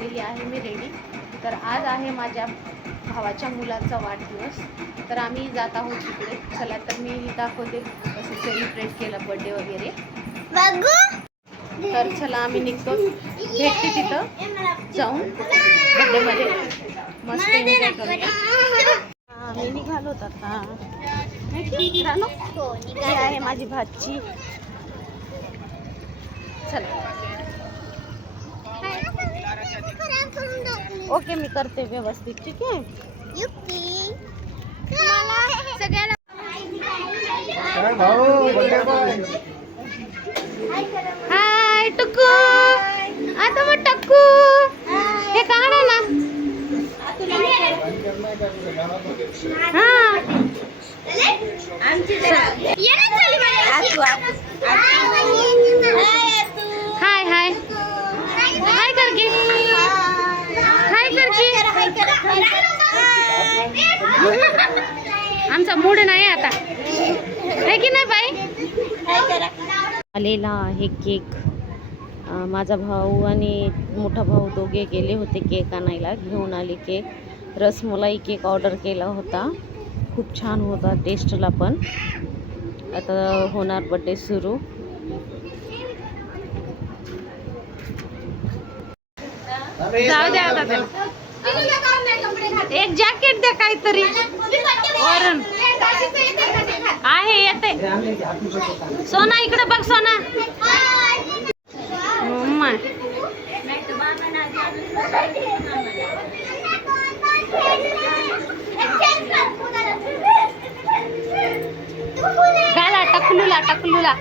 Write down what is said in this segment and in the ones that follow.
झालेली आहे मी रेडी तर आज आहे माझ्या भावाच्या मुलाचा वाढदिवस. तर आम्ही जात आहोत तिकडे चला तर मी दाखवते कसं सेलिब्रेट केलं बड्डे वगैरे. तर चला आम्ही निघतो. भेटते तिथं. जाऊन बड्डेमध्ये मस्त एन्जॉय करूया. आम्ही निघालो होतो आता. ही आहे माझी भाची. चला. ओके मी करते व्यवस्थित ठीक आहे? सगळ्याला हाय टक्कू आता मग टक्कू. हे काढा ना हा. हाय आमचा मूड नाही आता. आहे की नाही बाई? आलेला आहे केक. माझा भाऊ आणि मोठा भाऊ दोघे गेले होते केक आणायला घेऊन आले केक. रसमलाई केक ऑर्डर केला होता. खूप छान होता टेस्टला पण. आता होणार बड्डे सुरू. जाऊ द्या आता. त्याला. एक जॅकेट द्या काहीतरी. वरून. आहे येते. सोना इकडे बघ सोना. मम्मा. गाला टकलूला टकलूला.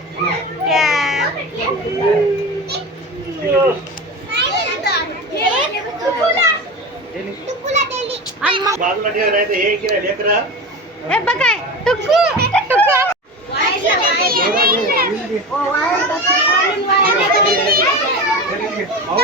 बाजूला ठेव नाही तर हे की नाही लेकरं हे बघाय टुकू टुकू अहो,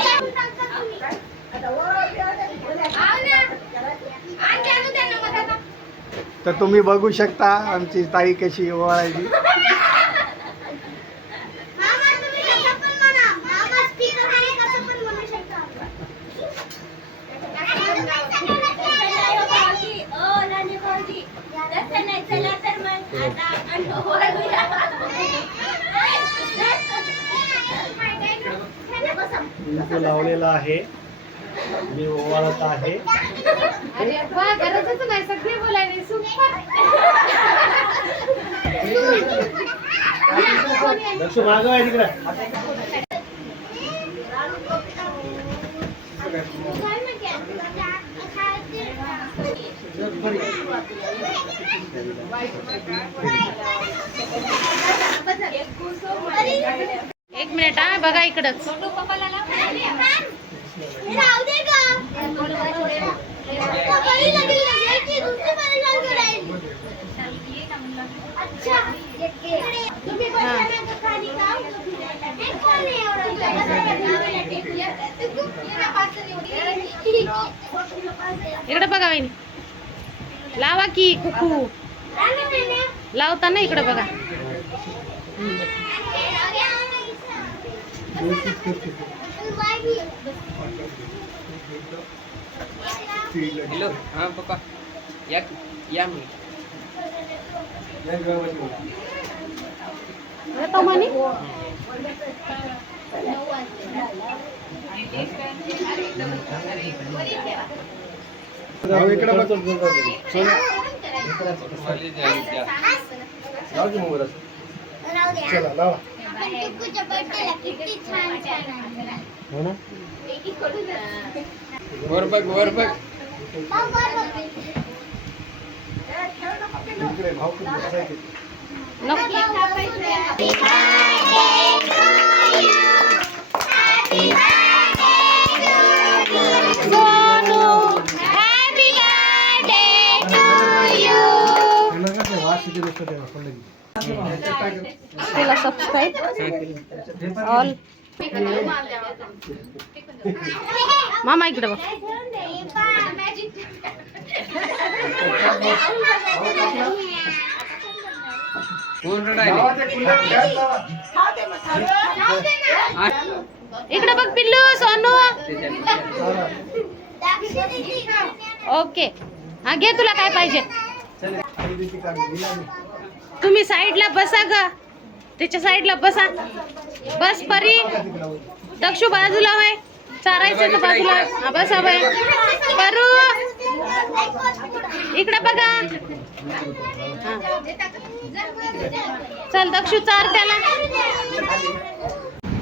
तर तुम्ही बघू शकता आमची ताई कशी ओवाळायची. कुंकू लावलेला आहे. मी ओवाळत आहे. लक्ष आहे तिकडं. एक मिनिट हा बघा इकडंच राहू दे का पप्पाही लगेल लगेल की दुसरी परेशान करायला अच्छा तुम्ही पण हा. जाण्याचं खाली का? एक कोण आहे एवढं? इकडे बघा वहिनी. लावा की कुकू. नाही ना? लावताना इकडे बघा. हॅलो हां पप्पा. या या मी येतो म्हणे राहू दे. चला लावा आपण टुकूच्या birthday ला किती छान छान आणलं. हो ना? वर बघ वर बघ. मग बरं. इकडे भाव किती बसायचे नको Sonu happy birthday to you त्यांना कसं आहे, वास किती दिसतो तेव्हा पडलं की. तिला सबस्क्राईब ऑल मामा इकडे बघ इकडे बघ पिल्लू सोनू. ओके हा घे तुला काय पाहिजे. तुम्ही साईडला बसा ग. त्याच्या साईडला बसा. बस परी. दक्षू बाजूला होय. चारायचं बाजूला? हा बस बाय परू. इकडे बघा. चल दक्षू चार त्याला.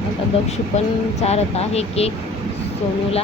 आता दक्षू पण चारत आहे केक सोनूला.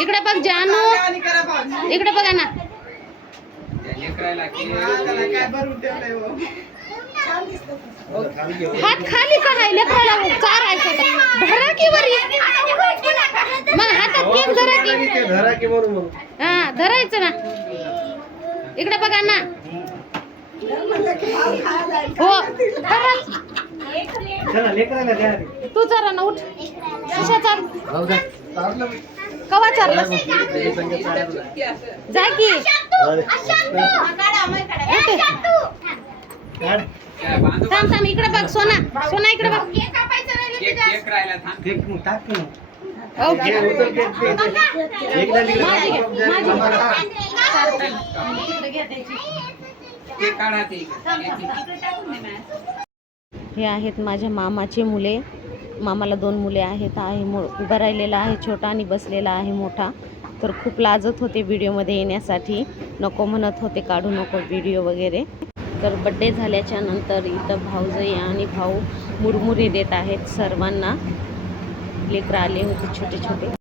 इकडे बघ जानू इकडे बघा ना. हात खाली का नाही लेकराला चारायचं होतं. धरा की वरी मग हातात केक धरा की ते धरा की म्हणून म्हणून. हा धरायचं ना इकडे बघा ना हो. चला. तू चारा ना उठ कशा चाल. कवा चारलं. जा की. थांब थांब इकडे बघ सोना. सोना इकडे बघ. हे आहेत माझ्या मामाचे मुले. मामाला दोन मुले आहेत. आहे मो उभा राहिलेला आहे छोटा आणि बसलेला आहे मोठा. तर खूप लाजत होते व्हिडिओमध्ये येण्यासाठी. नको म्हणत होते काढू नको व्हिडिओ वगैरे. तर बड्डे झाल्याच्यानंतर इथं भाऊजई आणि भाऊ मुरमुरे देत आहेत सर्वांना. लेकरं आले होते छोटे छोटे.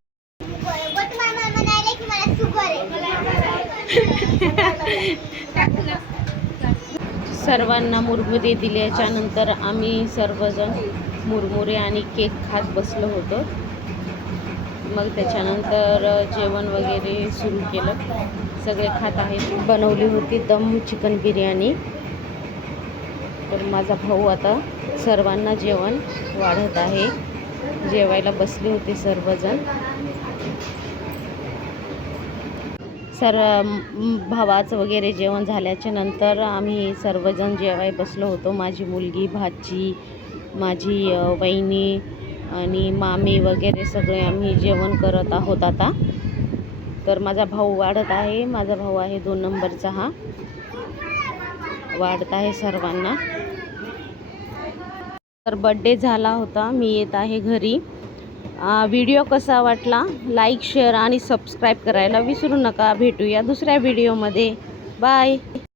सर्वांना मुरमुरे दिल्याच्या नंतर आम्ही सर्वजण मुरमुरे आणि केक खात बसलो होतं. मग त्याच्यानंतर जेवण वगैरे सुरू केलं. सगळे खात आहे बनवली होती दम चिकन बिर्याणी. तर माझा भाऊ आता सर्वांना जेवण वाढत आहे. जेवायला बसले होते सर्वजण. सर भावाचं वगैरे जेवण झाल्याच्यानंतर आम्ही सर्वजण जेवाय बसलो होतो. माझी मुलगी भाची माझी वहिनी आणि मामी वगैरे सगळे आम्ही जेवण करत आहोत आता. तर माझा भाऊ वाढत आहे. माझा भाऊ आहे दोन नंबरचा हा. वाढत आहे सर्वांना. तर बड्डे झाला होता. मी येत आहे घरी. व्हिडिओ कसा वाटला? लाईक शेअर आणि सबस्क्राईब करायला विसरू नका. भेटूया दुसऱ्या व्हिडिओमध्ये बाय